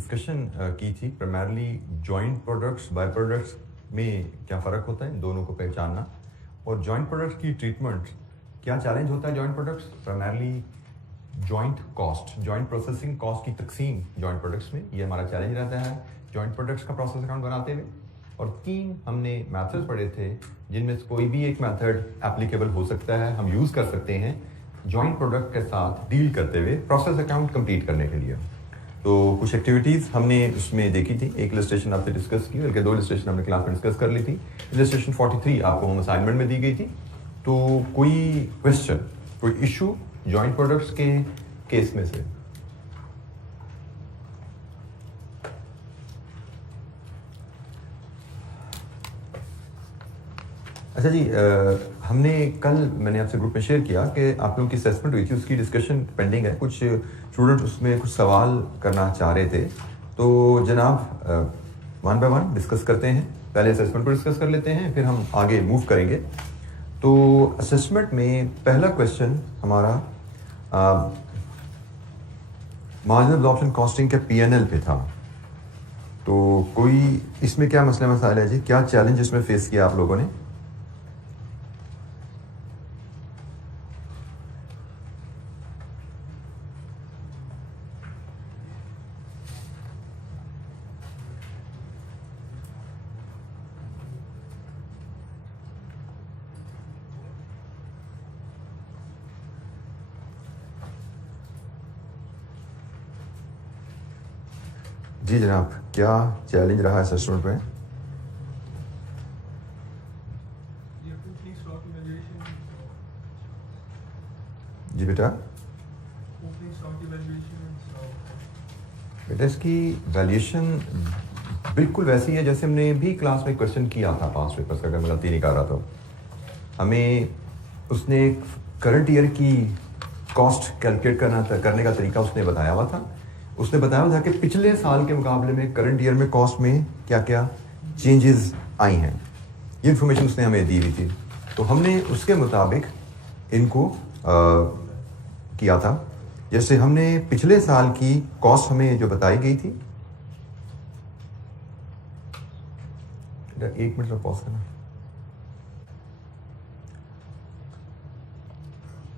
Discussion की थी primarily joint products by products में क्या फ़र्क होता है, दोनों को पहचानना, और जॉइंट प्रोडक्ट्स की ट्रीटमेंट, क्या चैलेंज होता है joint products, primarily joint cost, joint processing cost की तकसीम जॉइंट प्रोडक्ट्स में, ये हमारा चैलेंज रहता है जॉइंट प्रोडक्ट्स का प्रोसेस अकाउंट बनाते हुए। और 3 हमने मेथड्स पढ़े थे जिनमें से कोई भी एक मेथड एप्लीकेबल हो सकता है, हम यूज़ कर सकते हैं जॉइंट प्रोडक्ट के साथ डील करते हुए प्रोसेस अकाउंट कंप्लीट करने के लिए। तो कुछ एक्टिविटीज़ हमने उसमें देखी थी, एक इलस्ट्रेशन आपसे डिस्कस की, बल्कि 2 इलस्ट्रेशन हमने क्लास में डिस्कस कर ली थी। इलस्ट्रेशन 43 आपको होम असाइनमेंट में दी गई थी। तो कोई क्वेश्चन, कोई इशू जॉइंट प्रोडक्ट्स के केस में से? अच्छा जी, हमने कल मैंने आपसे ग्रुप में शेयर किया कि आप लोगों की असेसमेंट हुई थी, उसकी डिस्कशन पेंडिंग है। कुछ स्टूडेंट उसमें कुछ सवाल करना चाह रहे थे, तो जनाब 1 बाय 1 डिस्कस करते हैं। पहले असेसमेंट को डिस्कस कर लेते हैं, फिर हम आगे मूव करेंगे। तो असेसमेंट में पहला क्वेश्चन हमारा मार्जिनल एब्जॉर्प्शन कॉस्टिंग के पीएनएल पे था। तो कोई इसमें क्या मसला मसाइल है जी, क्या चैलेंज इसमें फेस किया आप लोगों ने? जी जनाब, क्या चैलेंज रहा असेसमेंट में? जी बेटा, बेटा इसकी वैल्यूएशन बिल्कुल वैसी है जैसे हमने भी क्लास में क्वेश्चन किया था पास पेपर्स का, अगर मैं गलती नहीं कर रहा तो। हमें उसने करंट ईयर की कॉस्ट कैलकुलेट करने का तरीका उसने बताया हुआ था। उसने बताया था कि पिछले साल के मुकाबले में करंट ईयर में कॉस्ट में क्या क्या चेंजेस आई हैं, ये इन्फॉर्मेशन उसने हमें दी हुई थी। तो हमने उसके मुताबिक इनको किया था। जैसे हमने पिछले साल की कॉस्ट हमें जो बताई गई थी, 1 मिनट में पॉज करना।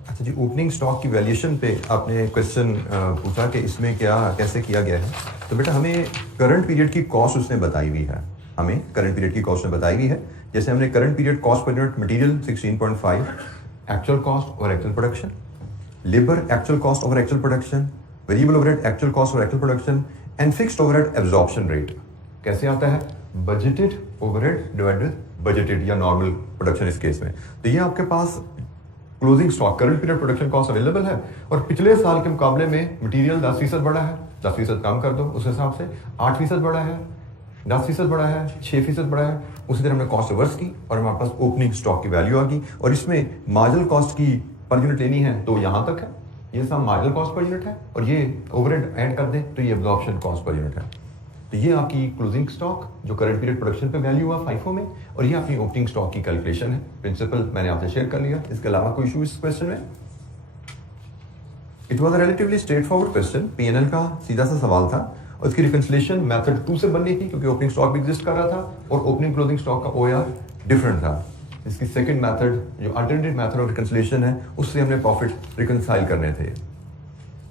अच्छा जी, ओपनिंग स्टॉक की वैल्यूएशन पे आपने क्वेश्चन पूछा कि इसमें क्या कैसे किया गया है। तो बेटा हमें करंट पीरियड की कॉस्ट उसने बताई हुई है, हमें करंट पीरियड की कॉस्ट उसने बताई हुई है। जैसे हमने current period cost per unit material 16.5, actual cost और actual production, labour actual cost over actual production, variable overhead actual cost और actual production, and fixed overhead absorption rate. कैसे आता है? बजटेड ओवरहेड डिवाइडेड बजटेड या normal production इस case में। तो ये आपके पास closing stock current period production cost available है, और पिछले साल के मुकाबले में मटेरियल 10% बढ़ा है, 10% कम कर दो उस हिसाब से, 8% बढ़ा है, 10% बढ़ा है, 6% बढ़ा है। उसी तरह हमने कॉस्ट रिवर्स की और हमारे पास ओपनिंग स्टॉक की वैल्यू आ गई। और इसमें मार्जिनल कॉस्ट की पर यूनिट लेनी है तो यहाँ तक है, ये सब मार्जिनल कॉस्ट पर यूनिट है, और ये ओवरहेड ऐड कर दें तो ये एब्जॉर्प्शन कॉस्ट पर यूनिट है। तो ये आपकी क्लोजिंग स्टॉक जो करंट पीरियड प्रोडक्शन पे वैल्यू हुआ FIFO में, और ये आपकी ओपनिंग स्टॉक की कैलकुलेशन है। प्रिंसिपल मैंने आपसे शेयर कर लिया। इसके अलावा कोई इशू इस क्वेश्चन में? It was relatively straight forward question, PNL का सीधा सा सवाल था, और इसकी रिकंसिलिएशन मेथड 2 से बननी थी क्योंकि ओपनिंग स्टॉक भी एग्जिस्ट कर रहा था और ओपनिंग क्लोजिंग स्टॉक का OR डिफरेंट था। इसकी सेकंड मेथड जो अल्टरनेटिव मेथड ऑफ रिकंसिलिएशन है, उससे हमने प्रॉफिट रिकंसाइल करने थे।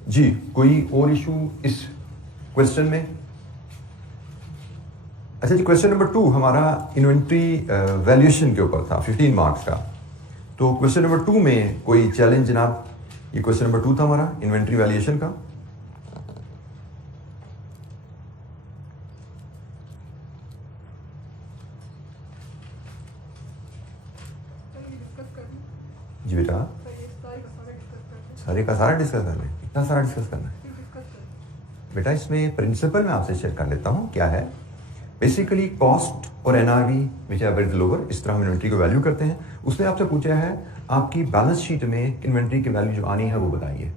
जी, कोई और इशू इस क्वेश्चन में? अच्छा जी, क्वेश्चन नंबर 2 हमारा इन्वेंट्री वैल्यूएशन के ऊपर था, 15 मार्क्स का। तो क्वेश्चन नंबर 2 में कोई चैलेंज जनाब? ये क्वेश्चन नंबर 2 था हमारा इन्वेंट्री वैल्यूएशन का। जी बेटा, सारे का सारा डिस्कस करना है? इतना सारा डिस्कस करना है बेटा? इसमें प्रिंसिपल मैं आपसे शेयर कर लेता हूँ क्या है। बेसिकली कॉस्ट और NRV which are very lower, इस तरह हम इन्वेंट्री को वैल्यू करते हैं। उसने आपसे पूछा है आपकी बैलेंस शीट में इन्वेंट्री की वैल्यू जो आनी है वो बताइए।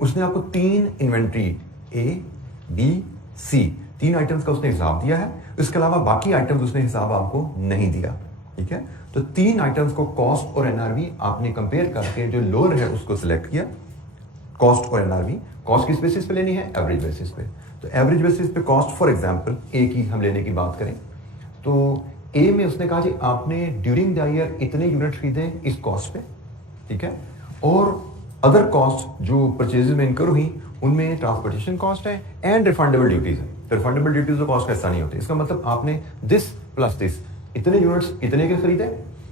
उसने आपको 3 inventory A, B, C 3 items का उसने हिसाब दिया है। इसके अलावा बाकी आइटम्स उसने हिसाब आपको नहीं दिया, ठीक है। तो 3 आइटम्स को कॉस्ट और NRV आपने कंपेयर करके जो लोअर है उसको सिलेक्ट किया, कॉस्ट और NRV। कॉस्ट किस बेसिस पे लेनी है? एवरेज बेसिस पे। तो एवरेज बेसिस पे कॉस्ट, फॉर एग्जांपल ए की हम लेने की बात करें तो ए में उसने कहा जी आपने ड्यूरिंग द ईयर इतने यूनिट खरीदे इस कॉस्ट पे, ठीक है, और अदर कॉस्ट जो परचेजेज में इनकर हुई उनमें ट्रांसपोर्टेशन कॉस्ट है एंड रिफंडेबल ड्यूटीज है। तो रिफंडेबल ड्यूटीज तो कॉस्ट का हिस्सा नहीं होते। इसका मतलब आपने दिस प्लस दिस इतने यूनिट्स इतने के खरीदे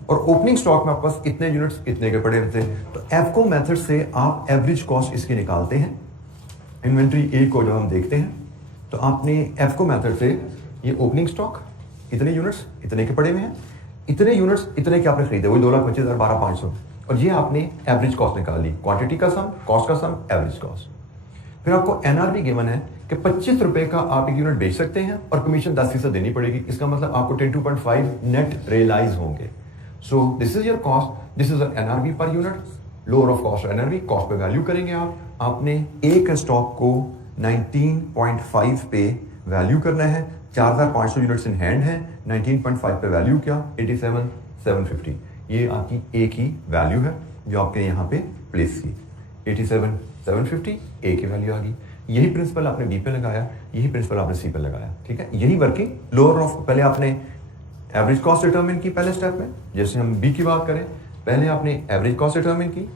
और ओपनिंग स्टॉक में आपके पास इतने यूनिट्स इतने के पड़े रहते हैं। तो एफको मेथड से आप एवरेज कॉस्ट इसकी निकालते हैं। इन्वेंट्री ए को जब हम देखते हैं तो आपने एफको मेथड से ये ओपनिंग स्टॉक इतने यूनिट्स इतने के पड़े हुए हैं, इतने यूनिट्स इतने के आपने खरीदे, वही 2,25,000 12,500, और ये आपने एवरेज कॉस्ट निकाल ली, क्वांटिटी का सम, कॉस्ट का सम, एवरेज कॉस्ट। फिर आपको एनआरवी गिवन है कि 25 रुपए का आप एक यूनिट बेच सकते हैं और कमीशन 10% देनी पड़ेगी। इसका मतलब आपको 10.5 नेट रियलाइज होंगे। So this is your cost, this is NRV per unit, lower of cost NRV, cost पे वैल्यू करेंगे आपने एक स्टॉक को 19.5 पे वैल्यू करना है। 4,500 यूनिट्स इन हैंड है, 19.5 पे वैल्यू क्या, 87,750। ये आपकी ए की वैल्यू है जो आपके यहाँ पे प्लेस की, 87,750 ए की वैल्यू आ गई। यही प्रिंसिपल आपने बी पे लगाया, यही प्रिंसिपल आपने सी पे लगाया, ठीक है। यही वर्किंग लोअर ऑफ, पहले आपने एवरेज कॉस्ट डिटरमिन की पहले स्टेप में, जैसे हम बी की बात करें, पहले आपने एवरेज कॉस्ट डिटरमिन की,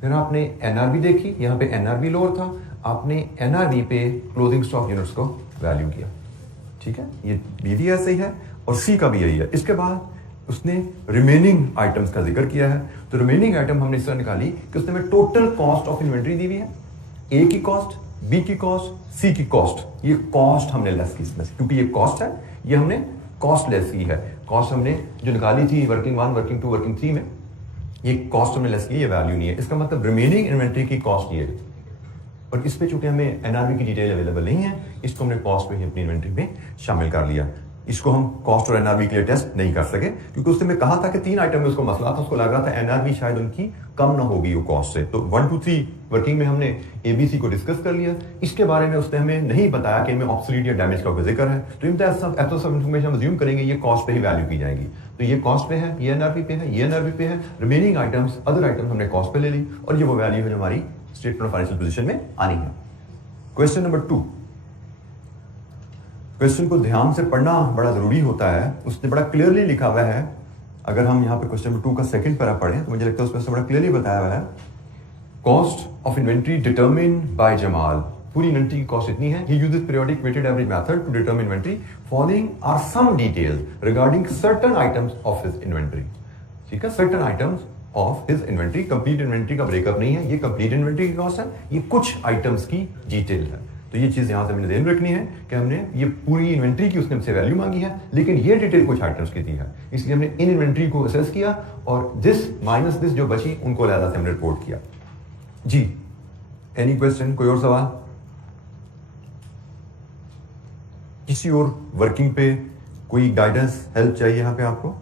फिर आपने एनआरवी देखी, यहाँ पे एनआरवी लोअर था, आपने एनआरवी पे क्लोजिंग स्टॉक यूनिट्स को वैल्यू किया, ठीक है। ये बी भी ऐसे ही है और सी का भी यही है। इसके बाद उसने रिमेनिंग आइटम्स का जिक्र किया है। तो रिमेनिंग आइटम हमने इस तरह निकाली कि उसने हमें टोटल कॉस्ट ऑफ इन्वेंट्री दी हुई है, ए की कॉस्ट, बी की कॉस्ट, सी की कॉस्ट। ये कॉस्ट हमने लेस की इसमें से, क्योंकि ये कॉस्ट है, ये हमने कॉस्ट लेस की है। कॉस्ट हमने जो निकाली थी वर्किंग 1, वर्किंग 2, वर्किंग 3 में, ये कॉस्ट हमने लेस की, ये वैल्यू नहीं है। इसका मतलब रिमेनिंग इन्वेंट्री की कॉस्ट ये है। और इस पे चूंकि हमें एनआरवी की डिटेल अवेलेबल नहीं है, इसको हमने कॉस्ट पे ही अपनी इन्वेंट्री में शामिल कर लिया। इसको हम कॉस्ट और एनआरवी के लिए टेस्ट नहीं कर सके, क्योंकि उसने मैं कहा था कि 3 आइटम में उसको मसला था, उसको लग रहा था एनआरवी शायद उनकी कम ना होगी वो कॉस्ट से। तो 1, 2, 3 वर्किंग में हमने एबीसी को डिस्कस कर लिया। इसके बारे में उसने हमें नहीं बताया कि हमें ऑब्सोलीट या डैमेज का कोई जिक्र है, तो इन सब इन्फॉर्मेशन हम अज्यूम करेंगे ये कॉस्ट पे ही वैल्यू की जाएगी। तो ये कॉस्ट पे है, ये एनआरवी पे है, ये एनआरवी पे है, रिमेनिंग आइटम्स, अदर आइटम्स हमने कॉस्ट पे ले ली, और ये वो वैल्यू है जो हमारी स्टेटमेंट ऑफ फाइनेंशियल पोजीशन में आनी है। क्वेश्चन नंबर 2, क्वेश्चन को ध्यान से पढ़ना बड़ा जरूरी होता है। उसने बड़ा क्लियरली लिखा हुआ है, अगर हम यहाँ पे क्वेश्चन नंबर 2 का सेकंड पैरा पढ़ें तो मुझे लगता है उसमें से बड़ा क्लियरली बताया हुआ है, cost of inventory determine by Jamal. पूरी इन्वेंट्री की कॉस्ट इतनी है। He uses periodic weighted average method to determine inventory, following are some details regarding certain items of his inventory. ठीक है, certain items of his inventory. Complete inventory का breakup नहीं है, ये कंप्लीट इन्वेंट्री की कॉस्ट है, ये कुछ आइटम्स की डिटेल है। तो ये चीज यहां से मैंने ध्यान रखनी है कि हमने ये पूरी इन्वेंट्री की उसने हमसे वैल्यू मांगी है, लेकिन ये डिटेल कुछ आइटम्स की दी है, इसलिए हमने इन इन्वेंट्री को असेस किया और दिस माइनस दिस जो बची उनको अलग से हमने रिपोर्ट किया। जी, एनी क्वेश्चन, कोई और सवाल? किसी और वर्किंग पे कोई गाइडेंस, हेल्प चाहिए यहां पे आपको?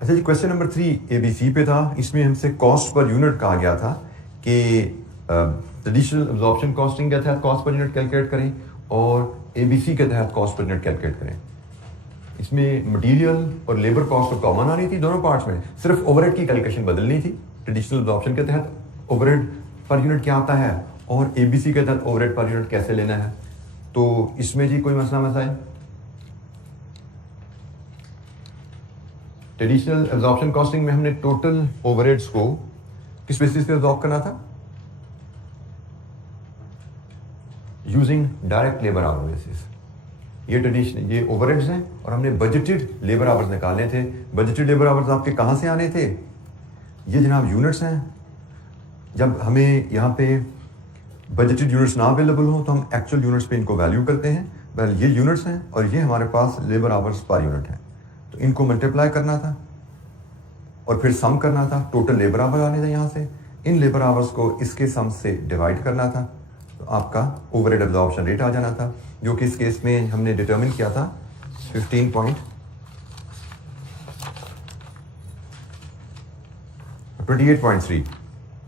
अच्छा जी, क्वेश्चन नंबर 3 एबीसी पे था। इसमें हमसे कॉस्ट पर यूनिट कहा गया था कि ट्रेडिशनल अब्जॉर्प्शन कॉस्टिंग के तहत कॉस्ट पर यूनिट कैलकुलेट करें और एबीसी के तहत कॉस्ट पर यूनिट कैलकुलेट करें। इसमें मटेरियल और लेबर कॉस्ट तो कॉमन आ रही थी दोनों पार्ट्स में, सिर्फ ओवरहेड की कैलकुलेशन बदलनी थी। ट्रेडिशनल अब्जॉर्प्शन के तहत ओवरहेड पर यूनिट क्या आता है और एबीसी के तहत ओवरहेड पर यूनिट कैसे लेना है। तो इसमें जी कोई मसला मसाइल? ट्रेडिशनल एब्जॉर्प्शन कॉस्टिंग में हमने टोटल ओवरहेड्स को किस बेसिस पे एब्जॉर्ब करना था? Using direct labour our basis. ये ट्रेडिशनल, ये ओवरहेड्स हैं और हमने बजटेड लेबर आवर्स निकालने थे। बजटेड लेबर आवर्स आपके कहां से आने थे? ये जनाब यूनिट्स हैं। जब हमें यहाँ पे बजटेड यूनिट्स ना अवेलेबल हो तो हम एक्चुअल यूनिट्स पे इनको वैल्यू करते हैं। वेल, ये यूनिट्स हैं और ये हमारे पास लेबर आवर्स पर यूनिट है, तो इनको मल्टीप्लाई करना था और फिर सम करना था। टोटल लेबर आवर आने थे यहाँ से, इन लेबर आवर्स को इसके सम से डिवाइड करना था, तो आपका ओवरहेड एब्जॉर्प्शन रेट आ जाना था, जो कि इस केस में हमने डिटरमिन किया था 28.3।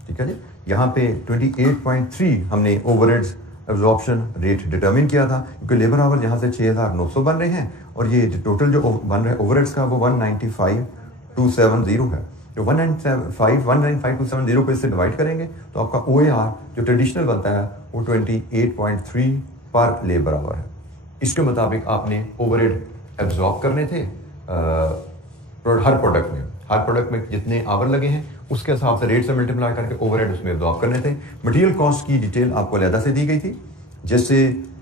ठीक है जी, यहाँ पे 28.3 हमने ओवरहेड्स एब्जॉर्प्शन रेट डिटरमिन किया था, क्योंकि लेबर आवर यहाँ से 6,900 बन रहे हैं और ये टोटल जो बन रहा है ओवरहेड्स का वो 195,270 है। जो 195,195,270 पे इससे डिवाइड करेंगे तो आपका OAR जो ट्रेडिशनल बनता है वो 28.3 पर लेबर आवर है। इसके मुताबिक आपने ओवरहेड एब्जॉर्ब करने थे हर प्रोडक्ट में जितने आवर लगे हैं उसके हिसाब से रेट से मल्टीप्लाई करके ओवरहेड उसमें एब्जॉर्ब करने थे। मटेरियल कॉस्ट की डिटेल आपको अलग से दी गई थी, जैसे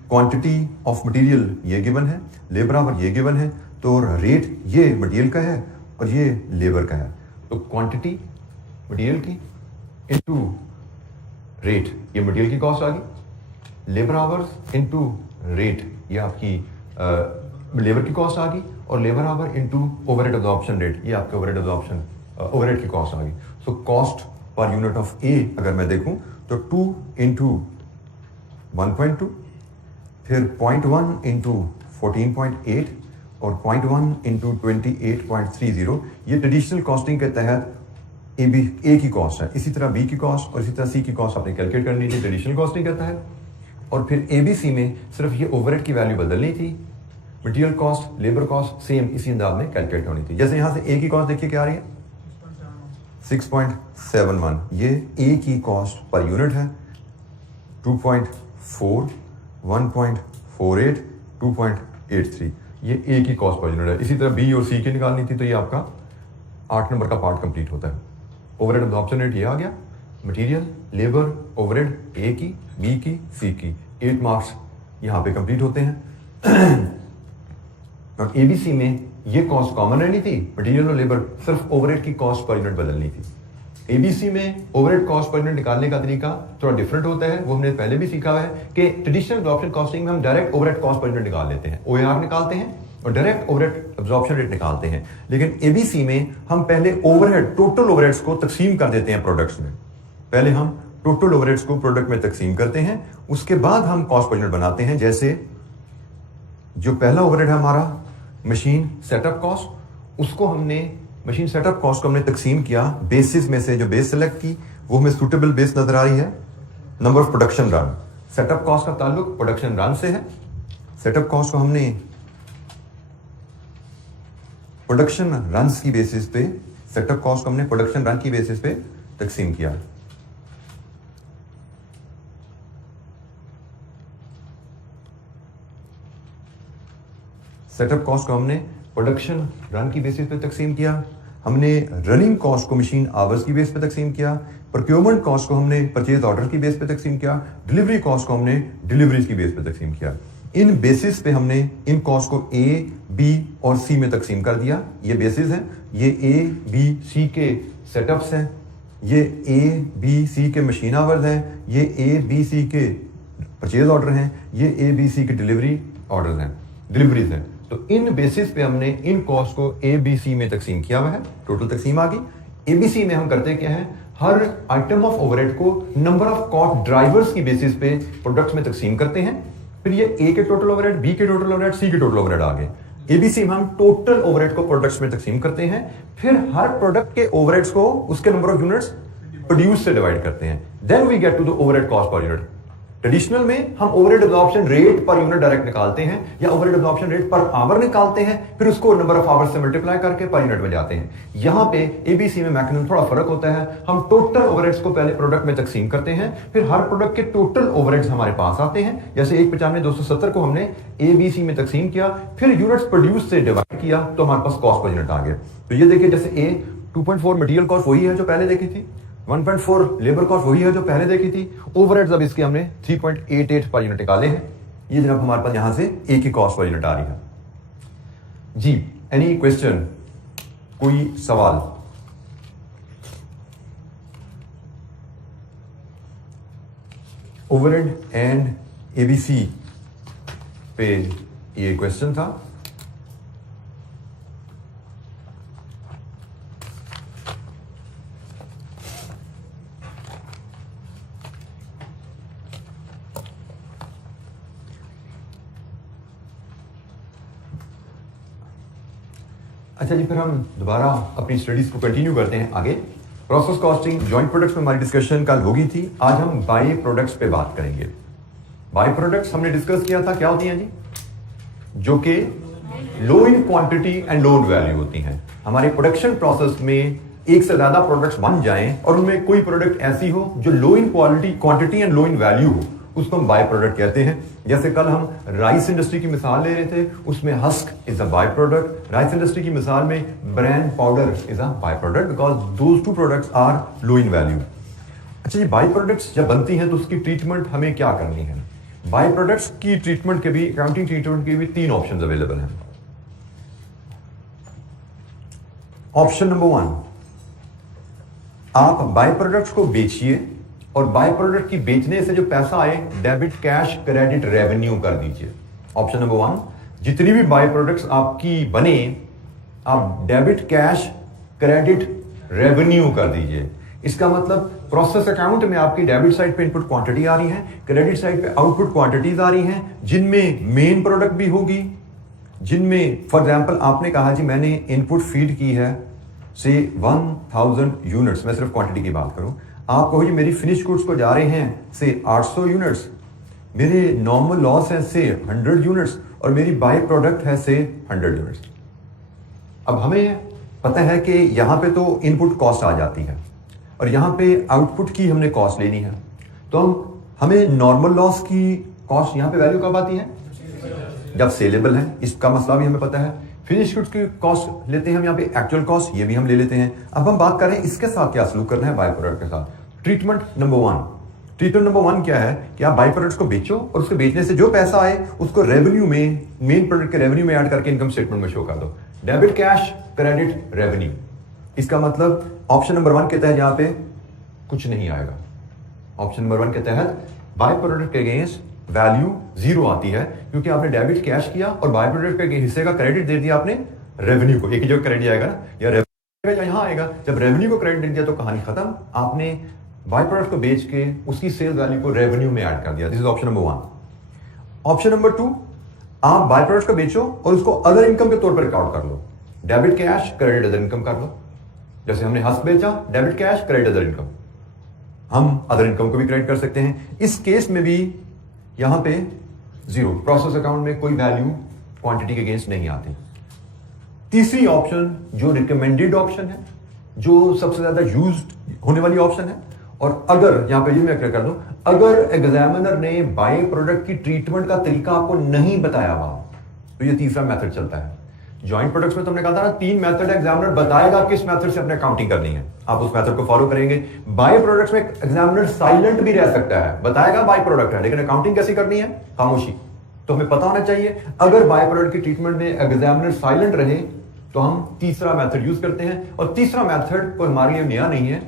क्वांटिटी ऑफ मटेरियल ये गिवन है, लेबर आवर ये गिवन है, तो रेट ये मटेरियल का है और ये लेबर का है। तो क्वांटिटी मटेरियल की इनटू रेट ये मटेरियल की कॉस्ट आ गई, लेबर आवर्स इनटू रेट ये आपकी लेबर की कॉस्ट आ गई, और labour hour into overhead absorption rate ये आपके ओवरहेड की कॉस्ट आ गई। So cost per unit of a अगर मैं देखूं तो 2 इंटू 1.2, फिर 0.1 इंटू 14.8 और 0.1 इंटू 28.30 ये ट्रेडिशनल कॉस्टिंग के तहत ए की कॉस्ट है। इसी तरह बी की कॉस्ट और इसी तरह सी की कॉस्ट आपने कैलकुलेट करनी थी ट्रेडिशनल कॉस्टिंग के तहत, और फिर ABC में सिर्फ ये ओवरहेड की वैल्यू बदलनी थी, material cost labour cost same इसी अंदाज में कैलकुलेट होनी थी। जैसे यहां से ए की कॉस्ट देखिए क्या आ रही है 6.71, ये ए की कॉस्ट पर यूनिट है 2.4, 1.48, 2.83 ये ए की कॉस्ट पर यूनिट है। इसी तरह बी और सी की निकालनी थी तो ये आपका 8 नंबर का पार्ट कंप्लीट होता है। ओवरहेड एब्जॉर्प्शन रेट ये आ गया, मटेरियल लेबर ओवरहेड ए की बी की सी की 8 मार्क्स यहाँ पे कंप्लीट होते हैं। और ABC में ये कॉस्ट कॉमन रहनी थी, मटेरियल और लेबर, सिर्फ ओवरहेड की कॉस्ट पर यूनिट बदलनी थी। ABC में ओवरहेड कॉस्ट पर यूनिट निकालने का तरीका थोड़ा डिफरेंट होता है, वो हमने पहले भी सीखा हुआ है कि ट्रेडिशनल एब्जॉर्प्शन कॉस्टिंग में हम direct overhead cost per unit निकाल लेते हैं, OAR निकालते हैं और डायरेक्ट ओवरहेड एब्जॉर्प्शन रेट निकालते हैं। लेकिन ABC में हम पहले ओवरहेड टोटल ओवरहेड्स को तकसीम कर देते हैं प्रोडक्ट्स में। पहले हम टोटल ओवरहेड्स को प्रोडक्ट में तकसीम करते हैं, उसके बाद हम कॉस्ट पर यूनिट बनाते हैं। जैसे जो पहला ओवरहेड है हमारा मशीन सेटअप कॉस्ट, उसको हमने मशीन सेटअप कॉस्ट को हमने तकसीम किया बेसिस में से, जो बेस सेलेक्ट की वो हमें सूटेबल बेस नजर आ रही है, number of production run. Setup cost का ताल्लुक प्रोडक्शन रन से है। सेटअप कॉस्ट को हमने प्रोडक्शन रन की बेसिस पे, सेटअप कॉस्ट को हमने प्रोडक्शन रन की बेसिस पे तकसीम किया। सेटअप कॉस्ट को हमने प्रोडक्शन रन की बेसिस पे तकसीम किया। हमने रनिंग कॉस्ट को मशीन आवर्स की बेस पे तकसीम किया। प्रोक्योरमेंट कॉस्ट को हमने परचेज ऑर्डर की बेस पे तकसीम किया। डिलीवरी कॉस्ट को हमने डिलीवरीज की बेस पे तकसीम किया। इन बेसिस पे हमने इन कॉस्ट को A, B और C में तकसीम कर दिया। ये बेसिस हैं, ये A, B, C के सेटअप्स हैं, ये A, B, C के मशीन आवर्स हैं, ये A, B, C के परचेज ऑर्डर हैं, ये A, B, C के डिलीवरी ऑर्डर हैं, डिलीवरीज हैं। तो इन बेसिस पे हमने इन कॉस्ट को ABC में तकसीम किया हुआ है, टोटल तकसीम आ गई। ABC में हम करते क्या है, हर आइटम ऑफ ओवरहेड को नंबर ऑफ कॉस्ट ड्राइवर्स की बेसिस पे प्रोडक्ट्स में तकसीम करते हैं। फिर ये A के टोटल ओवरहेड, B के टोटल ओवरहेड, C के टोटल ओवरहेड आ गए। ABC में हम टोटल ओवरहेड को प्रोडक्ट्स में तकसीम करते हैं, फिर हर प्रोडक्ट के ओवरहेड्स को उसके नंबर ऑफ यूनिट्स प्रोड्यूस से डिवाइड करते हैं। Then we get to the overhead cost per unit. Traditional में हम overhead absorption rate per unit direct निकालते हैं या overhead absorption rate per hour निकालते हैं, फिर उसको नंबर ऑफ आवर्स से मल्टीप्लाई करके पर यूनिट में जाते हैं। यहां पे ABC में मैकेनिज्म थोड़ा फर्क होता है। हम टोटल ओवरहेड्स को पहले प्रोडक्ट में तकसीम करते हैं, फिर हर प्रोडक्ट के टोटल ओवरहेड्स हमारे पास आते हैं। जैसे 195,270 को हमने ABC में तकसीम किया, फिर यूनिट्स प्रोड्यूस से डिवाइड किया तो हमारे पास कॉस्ट पर यूनिट आ गया। तो ये देखिए, जैसे A 2.4 मटेरियल कॉस्ट वही है जो पहले देखी थी, 1.4 लेबर कॉस्ट वही है जो पहले देखी थी। ओवरहेड्स अब इसके हमने 3.88 पर यूनिट निकाले हैं। ये जनाब हमारे पास यहां से A की कॉस्ट पर यूनिट आ रही है जी। एनी क्वेश्चन, कोई सवाल? ओवरहेड एंड ABC पे ये क्वेश्चन था। अच्छा जी, फिर हम दोबारा अपनी स्टडीज को कंटिन्यू करते हैं आगे। प्रोसेस कॉस्टिंग जॉइंट प्रोडक्ट्स में हमारी डिस्कशन कल होगी थी, आज हम बाई प्रोडक्ट्स पे बात करेंगे। बाई प्रोडक्ट्स हमने डिस्कस किया था, क्या होती हैं जी? जो कि low in quantity and low in value होती हैं। हमारे प्रोडक्शन प्रोसेस में एक से ज्यादा प्रोडक्ट्स बन जाएं और उनमें कोई प्रोडक्ट ऐसी हो जो low in quality quantity and low in value हो, उसको हम बाय प्रोडक्ट कहते हैं। जैसे कल हम राइस इंडस्ट्री की मिसाल ले रहे थे, उसमें husk is a by product. Rice industry की मिसाल में bran powder is a by product because those two products are low in value. अच्छा, ये बाय प्रोडक्ट्स जब बनती हैं तो उसकी ट्रीटमेंट हमें क्या करनी है? बाय प्रोडक्ट्स की ट्रीटमेंट के भी, अकाउंटिंग ट्रीटमेंट के भी 3 ऑप्शंस अवेलेबल हैं। ऑप्शन नंबर 1, आप बाय प्रोडक्ट्स को बेचिए और बाय प्रोडक्ट की बेचने से जो पैसा आए डेबिट कैश क्रेडिट रेवेन्यू कर दीजिए। ऑप्शन नंबर 1, जितनी भी बाय प्रोडक्ट्स आपकी बने आप डेबिट कैश क्रेडिट रेवेन्यू कर दीजिए। इसका मतलब प्रोसेस अकाउंट में आपकी डेबिट साइड पे इनपुट क्वांटिटी आ रही है, क्रेडिट साइड पे आउटपुट क्वांटिटीज आ रही हैं, जिनमें मेन प्रोडक्ट भी होगी, जिनमें फॉर एग्जांपल आपने कहा जी मैंने इनपुट फीड की है से 1000 यूनिट्स, मैं सिर्फ क्वांटिटी की बात करूं, आप कहो जी मेरी फिनिश गुड्स को जा रहे हैं से 800 यूनिट्स, मेरे नॉर्मल लॉस है से 100 यूनिट्स और मेरी बाय प्रोडक्ट है से 100 यूनिट्स। अब हमें पता है कि यहां पे तो इनपुट कॉस्ट आ जाती है और यहां पे आउटपुट की हमने कॉस्ट लेनी है, तो हमें नॉर्मल लॉस की कॉस्ट यहां पे वैल्यू कब आती है? जब सेलेबल है। इसका मसला भी हमें पता है। फिनिश गुड्स की कॉस्ट लेते हैं हम यहाँ पे, एक्चुअल कॉस्ट ये भी हम ले लेते हैं। अब हम बात कर रहे हैं इसके साथ क्या सलूक करना है बाय प्रोडक्ट के साथ। ट्रीटमेंट नंबर 1, ट्रीटमेंट नंबर 1 क्या है कि आप बाय प्रोडक्ट्स को बेचो और उसके बेचने से जो पैसा आए उसको रेवेन्यू में, मेन प्रोडक्ट के रेवेन्यू में ऐड करके इनकम स्टेटमेंट में शो कर दो। Debit cash credit revenue. इसका मतलब ऑप्शन नंबर 1 के तहत यहाँ पे कुछ नहीं आएगा। ऑप्शन नंबर 1 के तहत बाय प्रोडक्ट के अगेंस्ट वैल्यू 0 आती है क्योंकि आपने डेबिट कैश किया और बाय प्रोडक्ट के हिस्से का क्रेडिट दे दिया आपने रेवेन्यू को। एक ही जगह क्रेडिट आएगा ना, या रेवेन्यू यहां आएगा। जब रेवेन्यू को क्रेडिट दे दिया तो कहानी खत्म, आपने बाय प्रोडक्ट को बेच के उसकी सेल वैल्यू को रेवेन्यू में ऐड कर दिया। This is option number 1। Option number 2, आप बाय प्रोडक्ट को बेचो और उसको अदर इनकम के तौर पर रिकॉर्ड कर लो। Debit cash credit other income कर लो। जैसे हमने हस्क बेचा, debit cash credit other income, हम अदर इनकम को भी क्रेडिट कर सकते हैं। इस केस में भी यहां पे 0, प्रोसेस अकाउंट में कोई वैल्यू क्वांटिटी के अगेंस्ट नहीं आती। तीसरी ऑप्शन जो रिकमेंडेड ऑप्शन है, जो सबसे ज्यादा यूज्ड होने वाली ऑप्शन है, और अगर यहां पे मैं क्या कर दूं, अगर एग्जामिनर ने बाय प्रोडक्ट की ट्रीटमेंट का तरीका आपको नहीं बताया हुआ तो ये तीसरा मेथड चलता है। जॉइंट प्रोडक्ट्स में तुमने कहा था ना 3 मेथड, एग्जामिनर बताएगा किस मेथड से अपने अकाउंटिंग करनी है, आप उस मेथड को फॉलो करेंगे। बाय प्रोडक्ट्स में एग्जामिनर साइलेंट भी रह सकता है, बताएगा बाय प्रोडक्ट है, लेकिन अकाउंटिंग कैसी करनी है? खामोशी। तो हमें पता होना चाहिए अगर बाय प्रोडक्ट की ट्रीटमेंट में एग्जामिनर साइलेंट रहे तो हम तीसरा मेथड यूज करते हैं। और तीसरा मेथड कोई हमारे लिए नया नहीं है।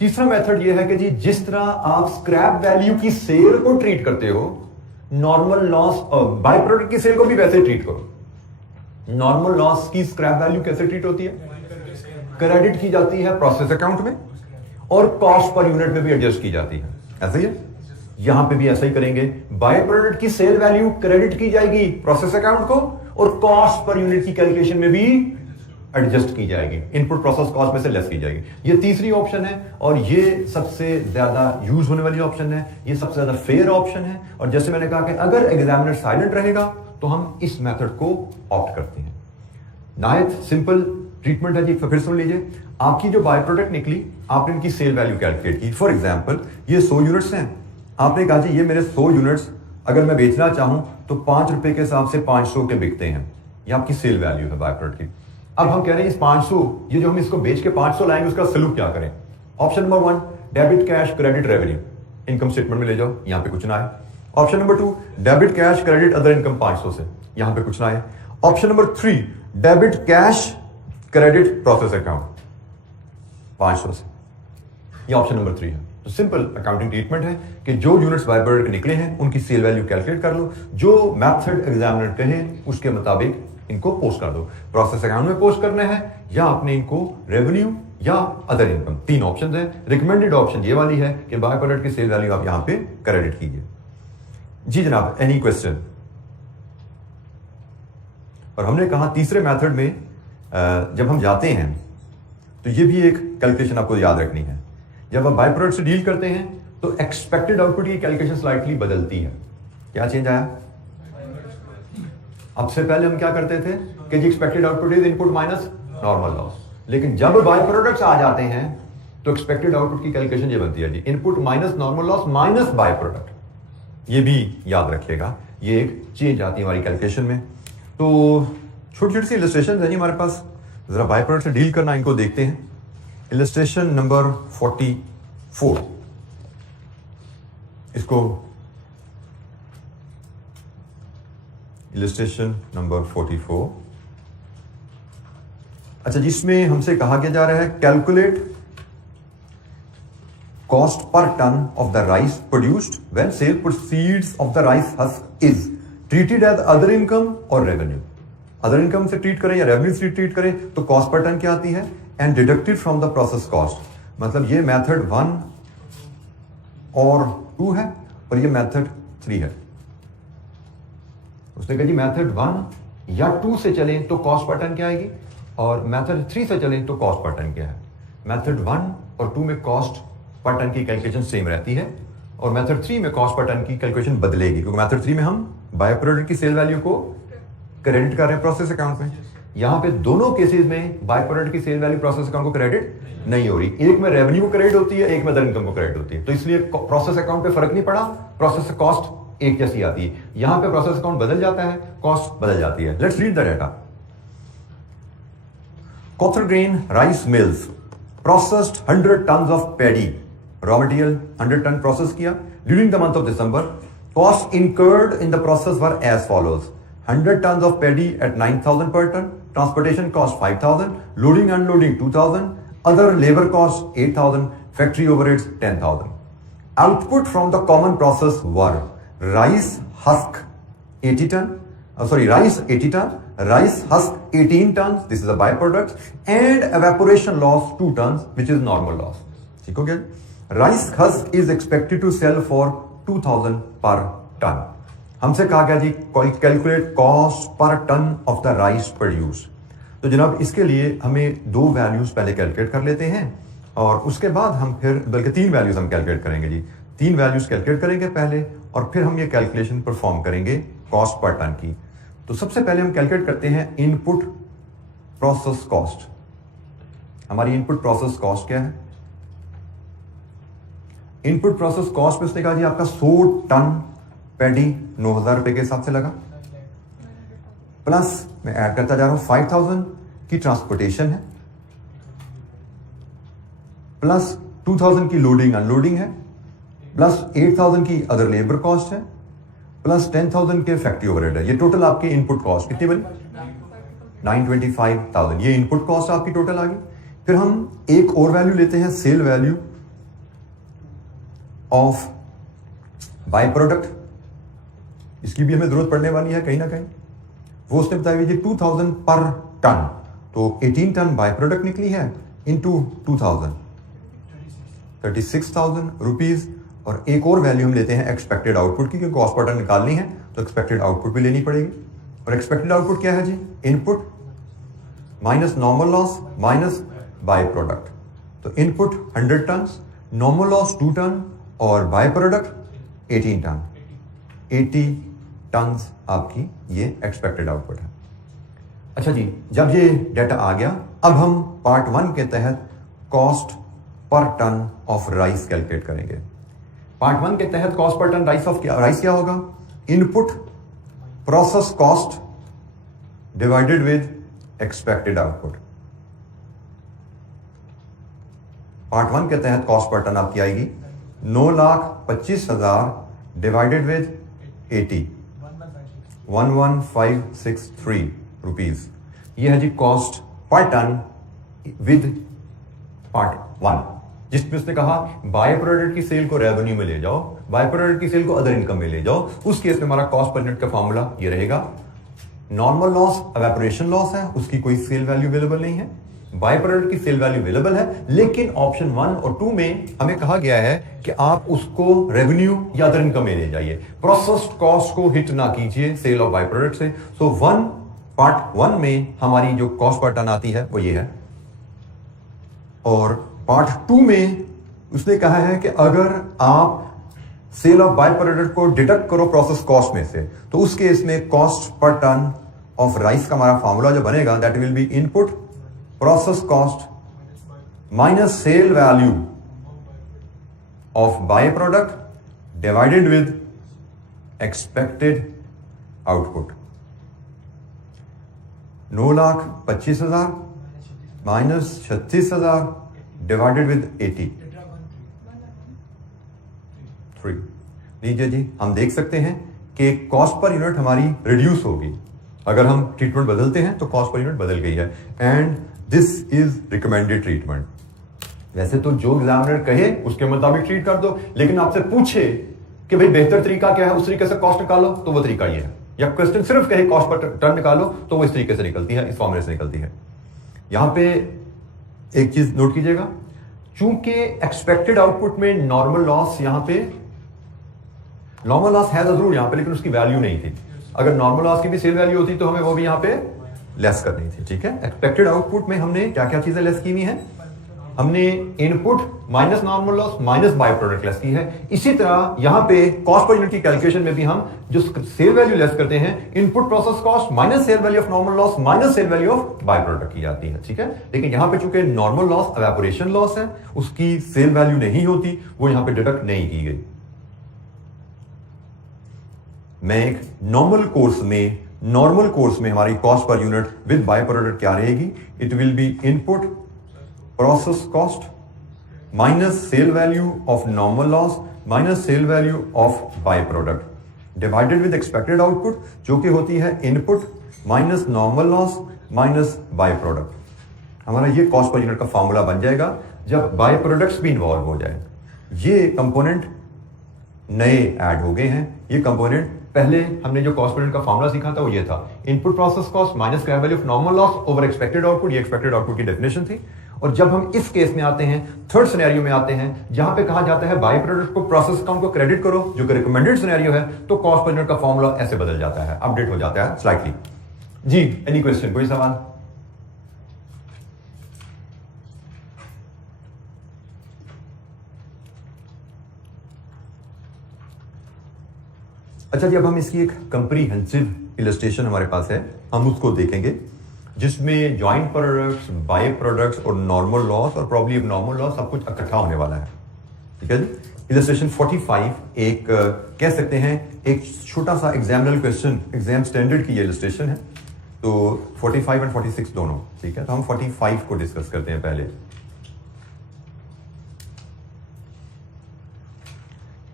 तीसरा मेथड यह है कि जी जिस तरह आप स्क्रैप वैल्यू की सेल को ट्रीट करते हो, नॉर्मल लॉस बाय प्रोडक्ट की सेल को भी वैसे ट्रीट करो। नॉर्मल लॉस की स्क्रैप वैल्यू कैसे ट्रीट होती है? क्रेडिट की जाती है प्रोसेस अकाउंट में और कॉस्ट पर यूनिट में भी एडजस्ट की जाती है। ऐसा ही है, यहां पे भी ऐसा ही करेंगे। बाय प्रोडक्ट की सेल वैल्यू क्रेडिट की जाएगी प्रोसेस अकाउंट को और कॉस्ट पर यूनिट की कैलकुलेशन में भी एडजस्ट की जाएगी, इनपुट प्रोसेस कॉस्ट में से लेस की जाएगी। ये तीसरी ऑप्शन है और ये सबसे ज्यादा यूज होने वाली ऑप्शन है, ये सबसे ज्यादा फेयर ऑप्शन है। और जैसे मैंने कहा कि अगर एग्जामिनर साइलेंट रहेगा तो हम इस मेथड को ऑप्ट करते हैं। नायत सिंपल ट्रीटमेंट है जी, फिर सुन लीजिए। आपकी जो बाय प्रोडक्ट निकली, आपने इनकी सेल वैल्यू कैलकुलेट की। फॉर एग्जांपल ये 100 यूनिट्स हैं, आपने कहा जी ये मेरे 100 यूनिट्स अगर मैं बेचना चाहूं तो 5 रुपए के हिसाब से 500 के बिकते हैं, ये आपकी सेल वैल्यू है बाय प्रोडक्ट की। अब हम कह रहे हैं इस 500, ये जो हम इसको बेच के 500 लाएंगे उसका सलूक क्या करें? Option number 1 debit cash credit revenue, income statement में ले जाओ, यहां पे कुछ ना है। Option number 2 debit cash credit other income 500 से, यहां पे कुछ ना है। Option number 3 debit cash credit process account 500 से, ये ऑप्शन नंबर 3 है। तो सिंपल अकाउंटिंग ट्रीटमेंट है कि जो यूनिट्स बाय प्रोडक्ट निकले हैं उनकी सेल वैल्यू कैलकुलेट कर लो, जो मेथड एग्जामिनर कहे उसके मुताबिक इनको पोस्ट कर दो। प्रोसेस अकाउंट में पोस्ट करना है या आपने इनको रेवेन्यू या अदर इनकम, 3 ऑप्शन है। रिकमेंडेड ऑप्शन ये वाली है कि बाय प्रोडक्ट की सेल वैल्यू आप यहां पे क्रेडिट कीजिए। जी जनाब, एनी क्वेश्चन? और हमने कहा तीसरे मेथड में जब हम जाते हैं तो ये भी एक कैलकुलेशन आपको याद रखनी है। जब आप बाय प्रोडक्ट से डील करते हैं तो एक्सपेक्टेड आउटपुट की कैलकुलेशन स्लाइटली बदलती है। क्या चेंज आया? अब से पहले हम क्या करते थे कि जी expected output is input minus normal loss, लेकिन जब बाय प्रोडक्ट्स आ जाते हैं तो एक्सपेक्टेड आउटपुट की कैलकुलेशन ये बनती है जी, input minus normal loss minus by product. ये भी याद रखिएगा, ये एक चेंज आती है हमारी कैलकुलेशन में। तो छोटी छोटी सी इलस्ट्रेशन है जी हमारे पास, जरा बाय प्रोडक्ट से डील करना इनको देखते हैं। इलस्ट्रेशन नंबर 44, इसको इलस्ट्रेशन नंबर 44। अच्छा, जिसमें हमसे कहा गया जा रहा है calculate cost per ton of the rice produced when sale proceeds of the rice husk is treated as other income और रेवेन्यू। अदर इनकम से ट्रीट करें या रेवेन्यू से ट्रीट करें तो कॉस्ट पर टन क्या आती है, and deducted from the process cost. मतलब ये मेथड 1 और 2 है और ये मेथड 3 है। उसने कहा जी मेथड 1 या 2 से चलें तो कॉस्ट पर टन क्या आएगी, और मेथड 3 से चलें तो कॉस्ट पर टन क्या है। मेथड 1 और 2 में कॉस्ट पर टन की कैलकुलेशन सेम रहती है और मेथड 3 में कॉस्ट पर टन की कैलकुलेशन बदलेगी, क्योंकि मेथड 3 में हम बाय प्रोडक्ट की सेल वैल्यू को क्रेडिट कर रहे हैं प्रोसेस अकाउंट में। यहां पे दोनों केसेस में बाय प्रोडक्ट की सेल वैल्यू प्रोसेस अकाउंट को क्रेडिट नहीं हो रही, एक में रेवेन्यू क्रेडिट होती है, एक में अदर इनकम को क्रेडिट होती है। तो इसलिए प्रोसेस अकाउंट पे फर्क नहीं पड़ा, प्रोसेस कॉस्ट एक जैसी आती है। यहां पे प्रोसेस अकाउंट बदल जाता है, कॉस्ट बदल जाती है। Let's read the data. Cother Grain Rice Mills processed 100 tons of paddy, raw material 100 ton process किया during the month of December. Costs incurred in the process were as follows: 100 tons of paddy at 9,000 per ton, transportation cost 5,000, loading and unloading 2,000, other labor costs 8,000, factory overheads 10,000. Output from the common process were rice husk 80 ton, rice 80 ton, rice husk 18 tons, this is a byproduct, and evaporation loss 2 tons, which is normal loss. ठीक हो गया? Rice husk is expected to sell for 2,000 per ton. हमसे कहा गया जी calculate cost per ton of the rice produce. तो जनाब इसके लिए हमें 2 वैल्यूज पहले कैलकुलेट कर लेते हैं और उसके बाद हम फिर बल्कि 3 वैल्यूज हम कैलकुलेट करेंगे जी। 3 वैल्यूज कैलकुलेट करेंगे पहले और फिर हम ये कैलकुलेशन परफॉर्म करेंगे कॉस्ट पर टन की। तो सबसे पहले हम कैलकुलेट करते हैं इनपुट प्रोसेस कॉस्ट। हमारी इनपुट प्रोसेस कॉस्ट क्या है? इनपुट प्रोसेस कॉस्ट में उसने कहा जी आपका 100 टन पैडी 9,000 रुपए के हिसाब से लगा, प्लस मैं ऐड करता जा रहा हूं 5,000 की ट्रांसपोर्टेशन है, प्लस 2,000 की लोडिंग अनलोडिंग है, प्लस 8,000 की अदर लेबर कॉस्ट है, प्लस 10,000 के फैक्ट्री ओवरहेड है। ये टोटल आपकी इनपुट कॉस्ट कितनी बनी? 925,000। ये इनपुट कॉस्ट आपकी टोटल आ गई। फिर हम एक और वैल्यू लेते हैं, sale value of by product. इसकी भी हमें जरूरत पड़ने वाली है कहीं ना कहीं। वो उसने बताया हुई 2,000 पर टन, तो 18 टन बाय प्रोडक्ट निकली है इनटू 2,000, 36,000 रुपीज। और एक और वैल्यू हम लेते हैं एक्सपेक्टेड आउटपुट की, क्योंकि कॉस्ट पर टन निकालनी है तो एक्सपेक्टेड आउटपुट भी लेनी पड़ेगी। और एक्सपेक्टेड आउटपुट क्या है जी? Input minus normal loss minus by product. तो input 100 ton, normal loss 2 ton और बाय प्रोडक्ट 18 टन। 80 टन आपकी ये एक्सपेक्टेड आउटपुट है। अच्छा जी, जब ये डेटा आ गया अब हम पार्ट 1 के तहत cost per ton of rice calculate करेंगे। पार्ट 1 के तहत कॉस्ट पर टन राइस क्या होगा? Input process cost divided with expected output. Part 1 के तहत कॉस्ट पर टन आपकी आएगी 9,25,000 डिवाइडेड विद 80, 11,563 रुपीज। ये है जी cost per ton with part 1, जिसमें उसने कहा बाय प्रोडक्ट की सेल को रेवेन्यू में ले जाओ, बाय प्रोडक्ट की सेल को अदर इनकम में ले जाओ। उस केस में हमारा कॉस्ट पर यूनिट का फॉर्मूला ये रहेगा। नॉर्मल लॉस एवेपोरेशन लॉस है, उसकी कोई सेल वैल्यू अवेलेबल नहीं है। बाय प्रोडक्ट की सेल वैल्यू अवेलेबल है, लेकिन ऑप्शन 1 और 2 में हमें कहा गया है कि आप उसको रेवेन्यू या अदर इनकम में ले जाइए, प्रोसेस्ड कॉस्ट को हिट ना कीजिए सेल ऑफ बाय प्रोडक्ट से। सो पार्ट 1 में हमारी जो कॉस्ट पर टन आती है वो ये है। और पार्ट 2 में उसने कहा है कि अगर आप सेल ऑफ बाय प्रोडक्ट को डिडक्ट करो प्रोसेस कॉस्ट में से, तो उस केस में cost per ton of rice का हमारा फॉर्मूला जो बनेगा that will be input process cost minus sale value of byproduct divided with expected output. 9,25,000 minus 36,000 divided with 83। लीजिए जी, हम देख सकते हैं कि कॉस्ट पर यूनिट हमारी रिड्यूस होगी। अगर हम ट्रीटमेंट बदलते हैं तो कॉस्ट पर यूनिट बदल गई है, and this is recommended treatment. वैसे तो जो एग्जामिनर कहे उसके मुताबिक ट्रीट कर दो, लेकिन आपसे पूछे कि भाई बेहतर तरीका क्या है, उस तरीके से कॉस्ट निकालो, तो वो तरीका ये है। या क्वेश्चन सिर्फ कहे कॉस्ट पर टर्न निकालो, तो वो इस तरीके से निकलती है, इस फॉर्मूले से निकलती है। यहां पे एक चीज नोट कीजिएगा, चूंकि एक्सपेक्टेड आउटपुट में नॉर्मल लॉस, यहां पे नॉर्मल लॉस है तो जरूर यहां पे, लेकिन उसकी वैल्यू नहीं थी। अगर नॉर्मल लॉस की भी सेल वैल्यू होती तो हमें वो भी यहां पे लेस करनी थी। ठीक है, एक्सपेक्टेड आउटपुट में हमने क्या क्या चीजें लेस की हुई है, हमने input minus normal loss minus by product less की है। इसी तरह यहां पे कॉस्ट पर यूनिट की कैलकुलेशन में भी हम जो सेल वैल्यू लेस करते हैं, input process cost minus cell value of normal loss minus cell value of by product की जाती है। ठीक है, लेकिन यहां पे चूंकि नॉर्मल लॉस एवेपोरेशन लॉस है, उसकी सेल वैल्यू नहीं होती, वो यहां पे डिडक्ट नहीं की गई। मैं एक नॉर्मल कोर्स में हमारी cost per unit with by product क्या रहेगी, it will be input process cost minus sale value of normal loss minus sale value of byproduct divided with expected output, जो कि होती है input minus normal loss minus byproduct। हमारा ये cost per unit का formula बन जाएगा जब बाय प्रोडक्ट्स भी इन्वॉल्व हो जाए। ये कंपोनेंट नए ऐड हो गए हैं। ये कंपोनेंट पहले हमने जो कॉस्ट पर यूनिट का फॉर्मूला सीखा था वो ये था, input process cost minus scrap value of normal loss over expected output. ये एक्सपेक्टेड आउटपुट की डेफिनेशन थी। और जब हम इस केस में आते हैं, थर्ड सिनेरियो में आते हैं, जहां पे कहा जाता है बाय प्रोडक्ट को प्रोसेस अकाउंट को क्रेडिट करो, जो कि रिकमेंडेड सिनेरियो है, तो कॉस्ट पर यूनिट का फॉर्मूला ऐसे बदल जाता है, अपडेट हो जाता है स्लाइटली। जी, एनी क्वेश्चन, कोई सवाल? अच्छा जी, अब हम इसकी एक कंप्रीहेंसिव इलस्ट्रेशन हमारे पास है, हम उसको देखेंगे, जिसमें जॉइंट प्रोडक्ट्स, बाय प्रोडक्ट्स और नॉर्मल लॉस और प्रॉब्ली नॉर्मल लॉस सब कुछ इकट्ठा होने वाला है। ठीक है जी। इलस्ट्रेशन 45 एक कह सकते हैं एक छोटा सा एग्जामिनल क्वेश्चन, एग्जाम स्टैंडर्ड की ये इलस्ट्रेशन है। तो 45 एंड 46 दोनों। ठीक है, तो हम 45 को डिस्कस करते हैं पहले।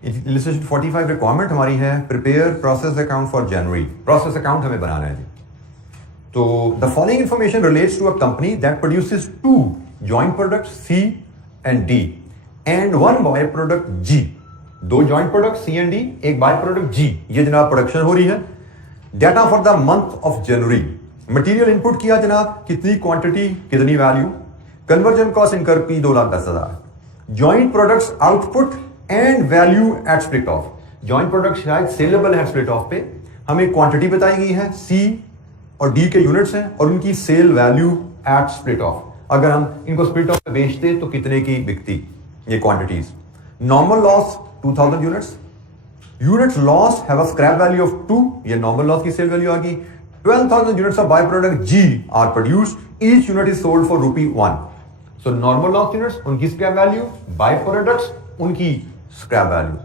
इलस्ट्रेशन 45 रिक्वायरमेंट हमारी है, prepare process account for January. Process account हमें बनाना है जी। तो the following information relates to a company that produces 2 joint product C and D and 1 by product G। 2 joint product C and D, एक by product G। ये जनाब production हो रही है। Data for the month of January. Material input किया जनाब, कितनी quantity, कितनी वैल्यू। कन्वर्जन कॉस्ट इनकर की 2,10,000। Joint products output and value at split of. Joint product शायद सेलेबल है स्प्लिट ऑफ पे। हमें क्वांटिटी बताई गई है, C और D के यूनिट्स हैं, और उनकी sale value at split off. अगर हम इनको स्प्लिट ऑफ पे बेचते तो कितने की बिकती ये quantities. Normal loss 2000 units. Units loss have a scrap value of 2, ये नॉर्मल लॉस की सेल वैल्यू आ गई। 12,000 units of by product G are produced, each unit is sold for ₹1। So normal loss units उनकी scrap value, by products उनकी scrap value.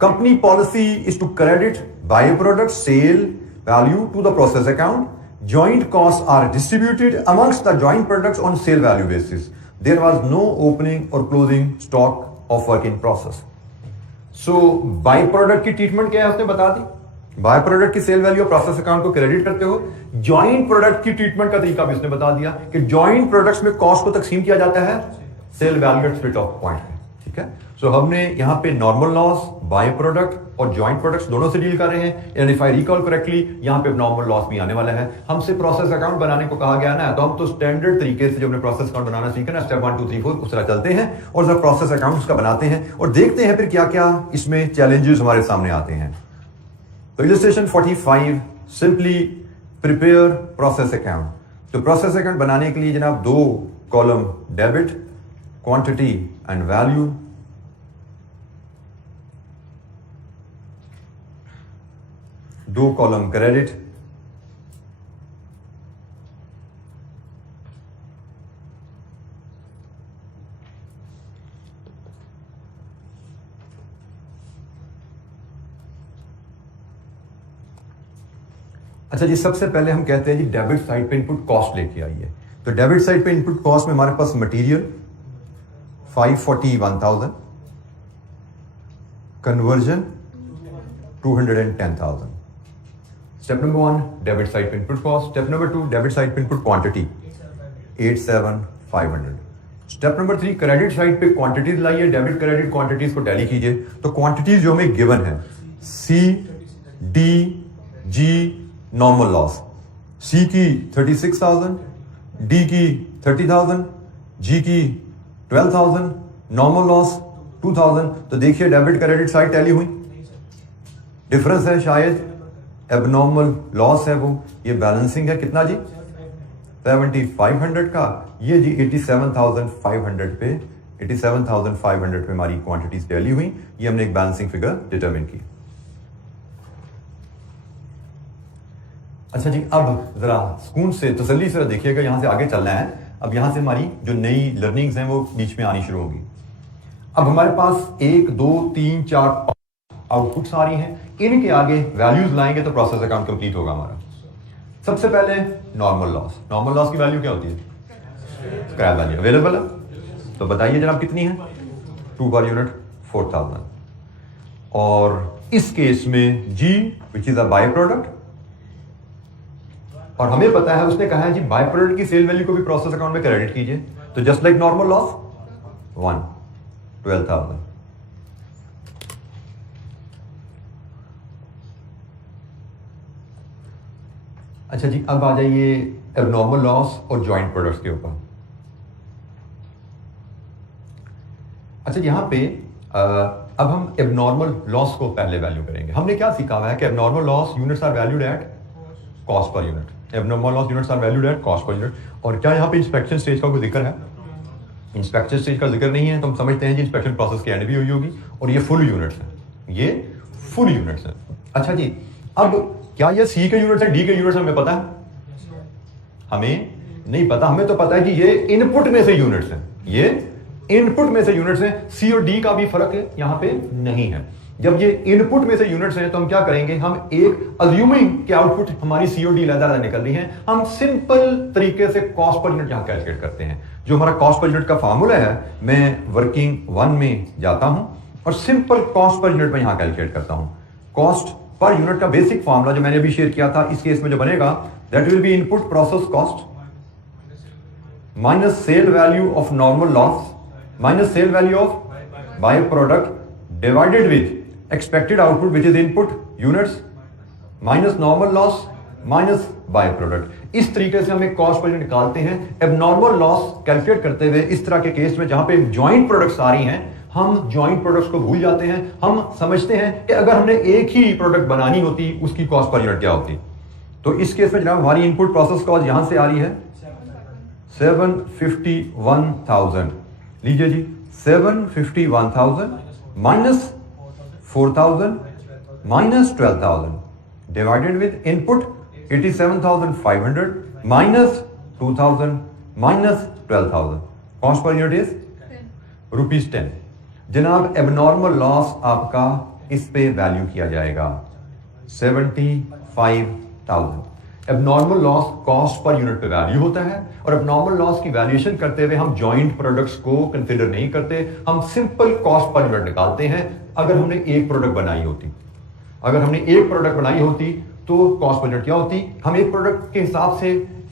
Company policy is to credit by product sale value to the process account. Joint costs are distributed amongst the joint products on sale value basis. There was no opening or closing stock of work in process. So by product की treatment क्या है उसने बता दी। Bye product की sale value और process account को credit करते हो। जॉइंट प्रोडक्ट की ट्रीटमेंट का तरीका भी उसने बता दिया कि जॉइंट प्रोडक्ट्स में कॉस्ट को तकसीम किया जाता है sale value at split off point में। ठीक है, सो हमने यहां पे नॉर्मल लॉस, बाय प्रोडक्ट और जॉइंट प्रोडक्ट्स दोनों से डील कर रहे हैं। And if I recall correctly, यहां पे नॉर्मल लॉस भी आने वाला है। हमसे प्रोसेस अकाउंट बनाने को कहा गया ना, तो हम तो स्टैंडर्ड तरीके से जो हमने प्रोसेस अकाउंट बनाना सीखा ना, स्टेप 1 2 3 4 उस तरह चलते हैं और जब प्रोसेस अकाउंट उसका बनाते हैं और देखते हैं फिर क्या क्या इसमें चैलेंजेस हमारे सामने आते हैं। तो illustration 45 simply prepare process account. तो प्रोसेस अकाउंट बनाने के लिए जनाब 2 column debit quantity and value, 2 column credit अच्छा जी, सबसे पहले हम कहते हैं जी डेबिट साइड पे इनपुट कॉस्ट लेके आइए। तो डेबिट साइड पे इनपुट कॉस्ट में हमारे पास material 541,000, conversion 210,000। Step number 1 debit side पे input cost. Step number 2 debit side पे input quantity 87,500। Step number 3 credit side पे क्वांटिटीज लाइए, डेबिट क्रेडिट क्वांटिटीज को टैली कीजिए। तो क्वांटिटीज जो हमें गिवन है सी डी जी नॉर्मल लॉस, सी की 36,000, डी की 30,000, जी की 12,000, नॉर्मल लॉस 2,000। तो देखिए डेबिट क्रेडिट साइड टैली हुई, डिफरेंस है शायद एबनॉर्मल लॉस है वो, ये बैलेंसिंग है कितना जी 7,500 का, ये जी 87,500 पे 87,500 पे हमारी क्वांटिटीज टैली हुई। ये हमने एक बैलेंसिंग फिगर डिटरमिन की। अच्छा जी, अब जरा सुकून से तसल्ली से देखिएगा, यहां से आगे चलना है। अब यहां से हमारी जो नई लर्निंग्स हैं वो बीच में आनी शुरू होगी। अब हमारे पास 1 2 3 4 5 आउटपुट्स आ रही हैं, इनके आगे वैल्यूज लाएंगे तो प्रोसेस अकाउंट कंप्लीट होगा हमारा। सबसे पहले नॉर्मल लॉस। नॉर्मल लॉस की वैल्यू क्या होती है? स्क्रैप वैल्यू अवेलेबल है, तो बताइए जनाब कितनी है? 2 पर यूनिट 4,000। और इस केस में जी which is a by product, और हमें पता है उसने कहा है जी बाय प्रोडक्ट की सेल वैल्यू को भी प्रोसेस अकाउंट में क्रेडिट कीजिए। तो जस्ट लाइक नॉर्मल लॉस 1 12,000। अच्छा जी, अब आ जाइए एबनॉर्मल लॉस और जॉइंट प्रोडक्ट्स के ऊपर। अच्छा यहां पे अब हम एबनॉर्मल लॉस को पहले वैल्यू करेंगे। हमने क्या सीखा हुआ है कि abnormal loss units are valued at cost per unit. Abnormal loss units are valued at cost per unit. और क्या यहाँ पे इंस्पेक्शन स्टेज का कोई जिक्र है? इंस्पेक्शन स्टेज का जिक्र नहीं है, तो हम समझते हैं जी इंस्पेक्शन प्रोसेस की एंड भी हुई होगी, और ये फुल यूनिट्स हैं, ये फुल यूनिट्स हैं। अच्छा जी, अब क्या ये सी के यूनिट्स है डी के यूनिट्स हमें पता है? हमें नहीं पता, हमें तो पता है कि ये इनपुट में से यूनिट्स हैं, ये इनपुट में से यूनिट्स हैं। सी और डी का भी फर्क है यहां पे नहीं है। जब ये इनपुट में से यूनिट्स हैं तो हम क्या करेंगे, हम एक अज्यूमिंग कि आउटपुट हमारी सी और डी अलग-अलग निकल रही है, हम सिंपल तरीके से कॉस्ट पर यूनिट यहां कैलकुलेट करते हैं। जो हमारा कॉस्ट पर यूनिट का फार्मूला है, मैं वर्किंग 1 में जाता हूं और सिंपल कॉस्ट पर यूनिट में यहां कैलकुलेट करता हूं। कॉस्ट पर यूनिट का बेसिक फार्मूला जो मैंने अभी शेयर किया था, इस केस में जो बनेगा that will be input process cost minus cell value of normal loss minus cell value of by product divided with expected output which is input units minus normal loss minus by product. इस तरीके से हम एक cost per unit निकालते हैं। Abnormal loss calculate करते हुए इस तरह के केस में जहां पे जॉइंट प्रोडक्ट्स आ रही हैं, हम जॉइंट प्रोडक्ट्स को भूल जाते हैं। हम समझते हैं कि अगर हमने एक ही प्रोडक्ट बनानी होती उसकी कॉस्ट पर यूनिट क्या होती। तो इस केस में जनाब हमारी इनपुट प्रोसेस कॉस्ट यहां से आ रही है 751,000। लीजिए जी 751,000 minus 4,000 minus 12,000 divided with input 87,500 minus 2,000 minus 12,000। Cost per unit is ₹10। जनाब एबनॉर्मल लॉस आपका इस पे वैल्यू किया जाएगा 75,000। Abnormal loss cost per unit पे वैल्यू होता है, और एबनॉर्मल लॉस की वैल्यूएशन करते हुए हम जॉइंट प्रोडक्ट्स को कंसीडर नहीं करते, हम सिंपल कॉस्ट पर यूनिट निकालते हैं। अगर हमने एक प्रोडक्ट बनाई होती, अगर हमने एक प्रोडक्ट बनाई होती तो कॉस्ट पर यूनिट क्या होती? हम एक प्रोडक्ट के हिसाब से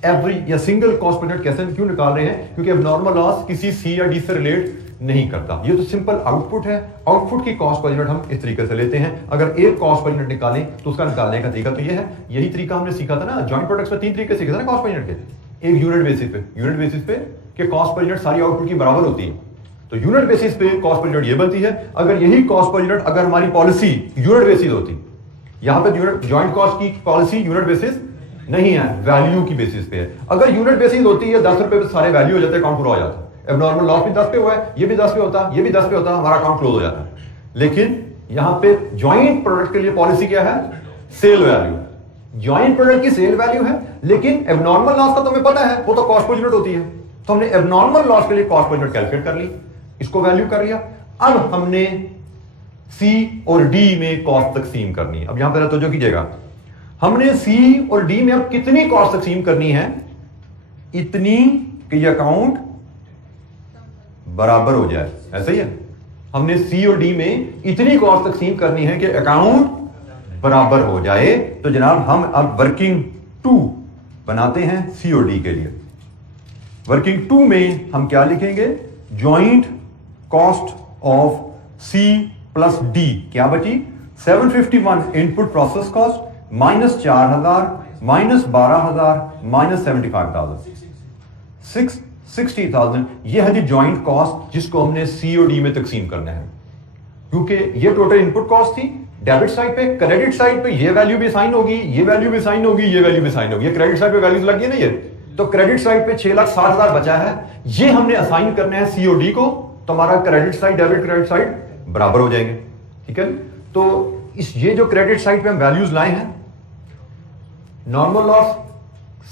एवरी या सिंगल कॉस्ट पर यूनिट कैसे क्यों निकाल रहे हैं? क्योंकि एबनॉर्मल लॉस किसी सी या डी से रिलेट नहीं करता, ये तो सिंपल आउटपुट है। आउटपुट की कॉस्ट पर यूनिट हम इस तरीके से लेते हैं। अगर एक कॉस्ट पर यूनिट निकालें तो उसका निकालने का तरीका तो ये है, यही तरीका हमने सीखा था ना जॉइंट प्रोडक्ट्स में। 3 तरीके सीखे थे ना कॉस्ट पर यूनिट के। एक यूनिट बेसिस पे कि कॉस्ट पर यूनिट सारी आउटपुट की बराबर होती है, तो यूनिट बेसिस पे कॉस्ट पर यूनिट ये बनती है। अगर यही कॉस्ट पर यूनिट अगर हमारी पॉलिसी यूनिट बेसिस होती, यहां पे जॉइंट कॉस्ट की पॉलिसी यूनिट बेसिस नहीं है, वैल्यू की बेसिस पे है। अगर यूनिट बेसिस होती है 10 रुपए पे सारे वैल्यू हो जाते हैं, अकाउंट पूरा हो जाता है। एबनॉर्मल लॉस भी 10 पे हुआ है, ये भी 10 पे होता, ये भी 10 पे होता, हमारा अकाउंट क्लोज हो जाता है। लेकिन यहां पे जॉइंट प्रोडक्ट के लिए पॉलिसी क्या है? Sale value. जॉइंट प्रोडक्ट की सेल वैल्यू है, लेकिन एबनॉर्मल लॉस का तो हमें पता है, वो तो कॉस्ट पर यूनिट होती है। तो हमने एबनॉर्मल लॉस के लिए कॉस्ट पर यूनिट कैलकुलेट कर ली, इसको वैल्यू कर लिया। अब हमने सी और डी में कॉस्ट तकसीम करनी है। अब यहां पर तवज्जो कीजिएगा, हमने सी और डी में अब कितनी कॉस्ट तकसीम करनी है? इतनी कि ये अकाउंट बराबर हो जाए, ऐसा ही है। हमने सी और डी में इतनी कॉस्ट तकसीम करनी है कि अकाउंट बराबर हो जाए। तो जनाब हम अब वर्किंग 2 बनाते हैं सी और डी के लिए। वर्किंग 2 में हम क्या लिखेंगे? Joint cost of C plus D क्या बची? 751 input process cost minus 4000 minus 12000 minus 75,000 60,000। ये है जी जॉइंट कॉस्ट जिसको हमने सी और डी में तकसीम करना है। क्योंकि ये टोटल इनपुट कॉस्ट थी, डेबिट साइड पे, क्रेडिट साइड पे ये वैल्यू भी साइन होगी, ये वैल्यू भी साइन होगी, ये वैल्यू भी साइन होगी। ये क्रेडिट साइड पे वैल्यूज लगी है ना, ये तो क्रेडिट साइड पे 6,60,000 बचा है, ये हमने असाइन करना है सी और डी को। तो हमारा credit side debit credit side बराबर हो जाएंगे, ठीक है। तो इस ये जो क्रेडिट साइड पे हम वैल्यूज लाए हैं, normal loss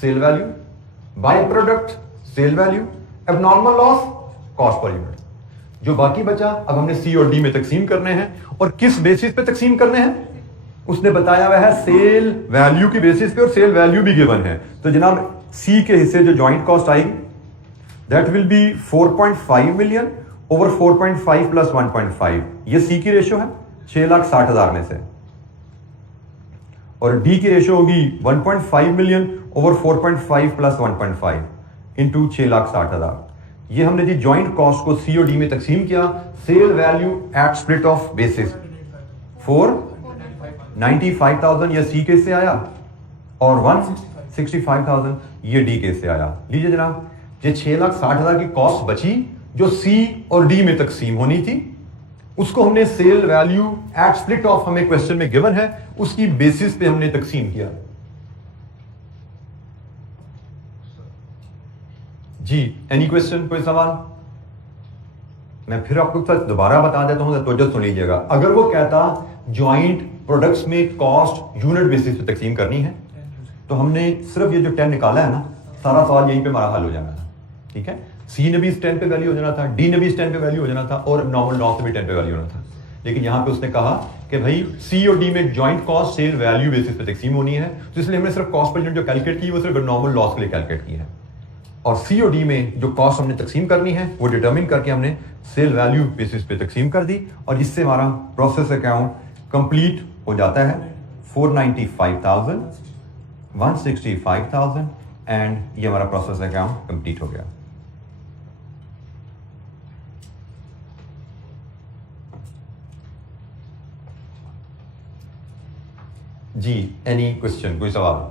sale value, by product sale value, abnormal loss cost per unit. जो बाकी बचा अब हमने सी और डी में तकसीम करने हैं। और किस बेसिस पे तकसीम करने हैं उसने बताया हुआ है, सेल वैल्यू की बेसिस पे, और सेल वैल्यू भी गिवन है। तो जनाब सी के हिस्से जो जॉइंट कॉस्ट आएगी that will be 4.5 million over 4.5 plus 1.5। ये सी की रेशो है 6,60,000 में से, और डी की रेशो होगी 1.5 मिलियन ओवर 4.5 प्लस 1.5 इंटू 6,60,000। ये हमने जी जॉइंट कॉस्ट को सी और डी में तकसीम किया। Sale value at split off basis 495,000 ये सी केस से आया, और 165,000 ये डी केस से आया। लीजिए जनाब, ये 6,60,000 की कॉस्ट बची जो सी और डी में तकसीम होनी थी, उसको हमने sale value at split off, हमें क्वेश्चन में गिवन है, उसकी बेसिस पे हमने तकसीम किया। जी एनी क्वेश्चन, कोई सवाल? मैं फिर आपको दोबारा बता देता हूं, तो सुन लीजिएगा। अगर वो कहता ज्वाइंट प्रोडक्ट्स में कॉस्ट यूनिट बेसिस पे तकसीम करनी है, तो हमने सिर्फ ये जो 10 निकाला है ना, सारा सवाल यहीं पे हमारा हल हो जाना था, ठीक है। सी ने भी इस 10 पे वैल्यू हो जाना था, डी ने भी इस 10 पे वैल्यू हो जाना था, और नॉर्मल लॉस से भी 10 पे वैल्यू होना था। लेकिन यहां पे उसने कहा कि भाई सी और डी में joint cost sale value basis पे तकसीम होनी है, तो इसलिए हमने सिर्फ कॉस्ट पर यूनिट जो कैलकुलेट की वो सिर्फ नॉर्मल लॉस के लिए कैलकुलेट की है। और सी और डी में जो कॉस्ट हमने तकसीम करनी है वो डिटरमिन करके हमने सेल वैल्यू बेसिस पे तकसीम कर दी, और इससे हमारा प्रोसेस अकाउंट कंप्लीट हो जाता है। 495,000, 165,000 एंड ये हमारा प्रोसेस अकाउंट कंप्लीट हो गया। जी एनी क्वेश्चन, कोई सवाल?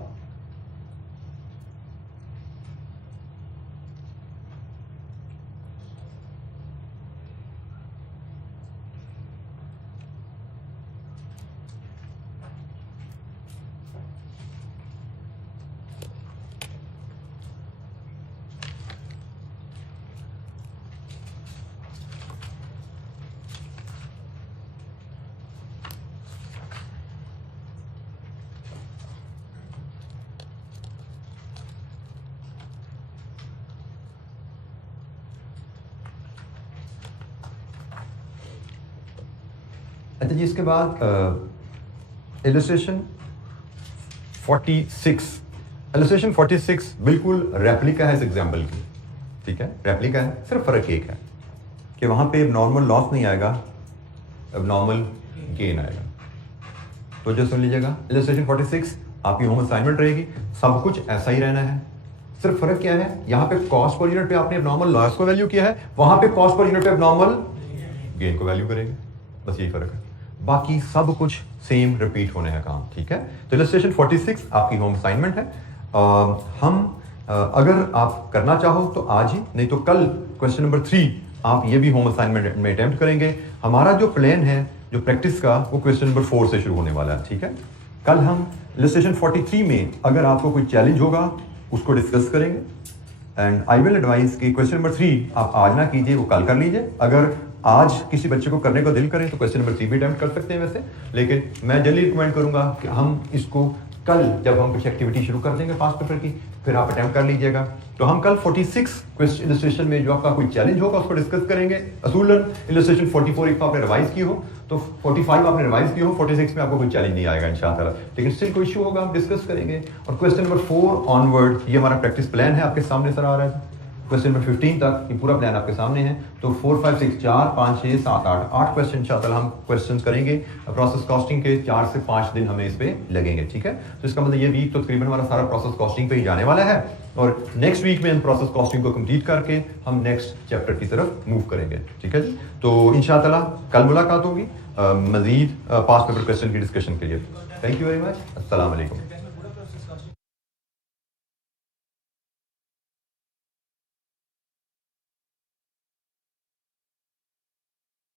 अच्छा जी, इसके बाद इलस्ट्रेशन 46 बिल्कुल रेप्लिका है इस एग्जाम्पल की, ठीक है। रेप्लिका है, सिर्फ फर्क एक है कि वहां पे नॉर्मल लॉस नहीं आएगा, अब नॉर्मल गेन आएगा। तो जो सुन लीजिएगा, इलस्ट्रेशन 46 आपकी होम असाइनमेंट रहेगी, सब कुछ ऐसा ही रहना है। सिर्फ फर्क क्या है, यहाँ पे कॉस्ट पर यूनिट पे आपने नॉर्मल लॉस को वैल्यू किया है, वहां पे कॉस्ट पर यूनिट पे नॉर्मल गेन को वैल्यू करेंगे, बस यही फर्क है। बाकी सब कुछ सेम रिपीट होने हैं काम, ठीक है। तो इलस्ट्रेशन 46 आपकी होम असाइनमेंट है। अगर आप करना चाहो तो आज ही, नहीं तो कल क्वेश्चन नंबर 3 आप ये भी होम असाइनमेंट में अटेम्प्ट करेंगे। हमारा जो प्लान है जो प्रैक्टिस का, वो क्वेश्चन नंबर 4 से शुरू होने वाला है, ठीक है। कल हम इलस्ट्रेशन 43 में अगर आपको कोई चैलेंज होगा उसको डिस्कस करेंगे, एंड आई विल एडवाइज कि क्वेश्चन नंबर 3 आप आज ना कीजिए, वो कल कर लीजिए। अगर आज किसी बच्चे को करने को दिल करे तो क्वेश्चन नंबर 3 भी अटेम्प्ट कर सकते हैं वैसे, लेकिन मैं जल्दी रिकमेंड करूंगा कि हम इसको कल, जब हम कुछ एक्टिविटी शुरू कर देंगे पास्ट पेपर की, फिर आप अटेम्प्ट कर लीजिएगा। तो हम कल 46 क्वेश्चन इलस्ट्रेशन में जो आपका कोई चैलेंज होगा उसको डिस्कस करेंगे। असूलन इलस्ट्रेशन 44 एक आपने रिवाइज की हो तो 45 आपने रिवाइज की हो, 46 में आपको कोई चैलेंज नहीं आएगा इंशाअल्लाह, लेकिन स्टिल कोई इशू होगा हम डिस्कस करेंगे। और क्वेश्चन नंबर 4 ऑनवर्ड ये हमारा प्रैक्टिस प्लान है, आपके सामने सर आ रहा है। क्वेश्चन नंबर 15 तक ये पूरा प्लान आपके सामने है। तो 4 5 6 4 5 6 7 8 क्वेश्चन इंशाअल्लाह हम क्वेश्चन करेंगे। प्रोसेस कॉस्टिंग के 4 से 5 दिन हमें इस पे लगेंगे, ठीक है। तो इसका मतलब ये वीक तो तकरीबन हमारा सारा प्रोसेस कॉस्टिंग पे ही जाने वाला है, और नेक्स्ट वीक में हम प्रोसेस कॉस्टिंग को कंप्लीट करके हम नेक्स्ट चैप्टर की तरफ मूव करेंगे, ठीक है जी। तो इंशाअल्लाह कल मुलाकात होगी मजीद पास्ट पेपर क्वेश्चन की डिस्कशन के लिए। Thank you very much. अस्सलाम वालेकुम।